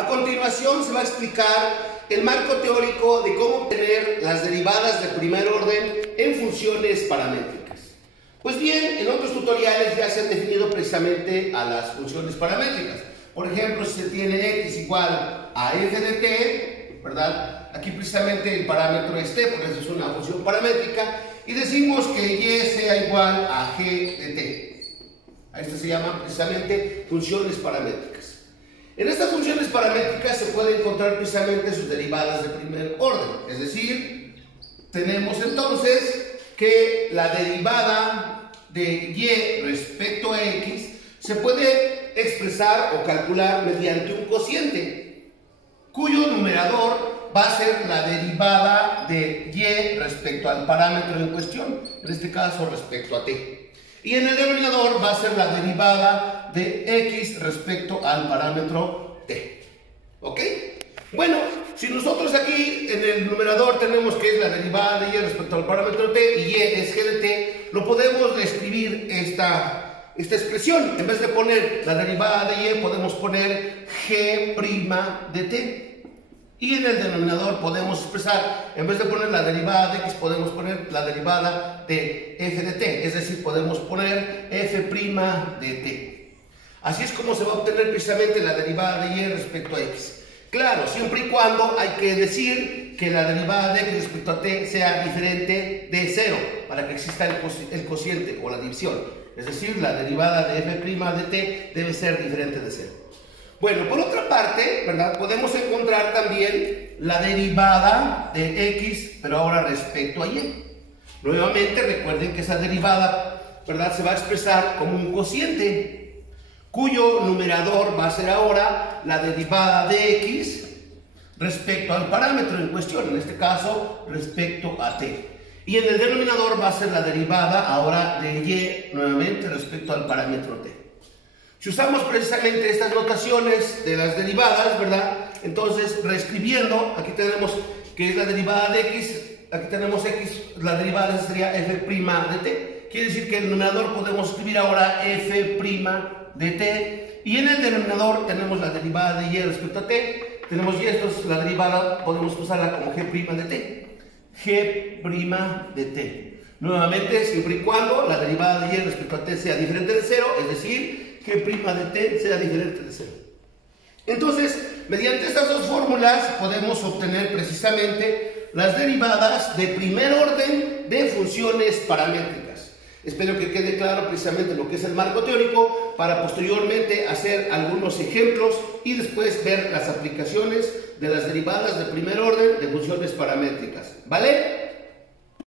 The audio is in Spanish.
A continuación se va a explicar el marco teórico de cómo obtener las derivadas de primer orden en funciones paramétricas. Pues bien, en otros tutoriales ya se han definido precisamente a las funciones paramétricas. Por ejemplo, si se tiene x igual a f de t, ¿verdad? Aquí precisamente el parámetro es t, porque eso es una función paramétrica, y decimos que y sea igual a g de t. A esto se llaman precisamente funciones paramétricas. En estas funciones paramétricas se pueden encontrar precisamente sus derivadas de primer orden. Es decir, tenemos entonces que la derivada de y respecto a x se puede expresar o calcular mediante un cociente, cuyo numerador va a ser la derivada de y respecto al parámetro en cuestión, en este caso respecto a t. Y en el denominador va a ser la derivada de x respecto al parámetro t. ¿Ok? Bueno, si nosotros aquí en el numerador tenemos que es la derivada de y respecto al parámetro t y y es g de t, lo podemos describir esta expresión. En vez de poner la derivada de y, podemos poner g' de t. Y en el denominador podemos expresar, en vez de poner la derivada de x, podemos poner la derivada de f de t, es decir, podemos poner f' de t. Así es como se va a obtener precisamente la derivada de y respecto a x. Claro, siempre y cuando hay que decir que la derivada de x respecto a t sea diferente de 0, para que exista el cociente o la división. Es decir, la derivada de f' de t debe ser diferente de 0. Bueno, por otra parte, ¿verdad? Podemos encontrar también la derivada de x, pero ahora respecto a y. Nuevamente, recuerden que esa derivada, ¿verdad?, se va a expresar como un cociente, cuyo numerador va a ser ahora la derivada de x respecto al parámetro en cuestión, en este caso, respecto a t. Y en el denominador va a ser la derivada ahora de y, nuevamente, respecto al parámetro t. Si usamos precisamente estas notaciones de las derivadas, ¿verdad? Entonces, reescribiendo, aquí tenemos que es la derivada de x, aquí tenemos x, la derivada sería f' de t. Quiere decir que en el numerador podemos escribir ahora f' de t, y en el denominador tenemos la derivada de y respecto a t. Tenemos y esto es la derivada, podemos usarla como g' de t. g' de t. Nuevamente, siempre y cuando la derivada de y respecto a t sea diferente de 0, es decir, g' de t sea diferente de 0. Entonces, mediante estas dos fórmulas podemos obtener precisamente las derivadas de primer orden de funciones paramétricas. Espero que quede claro precisamente lo que es el marco teórico para posteriormente hacer algunos ejemplos y después ver las aplicaciones de las derivadas de primer orden de funciones paramétricas. ¿Vale?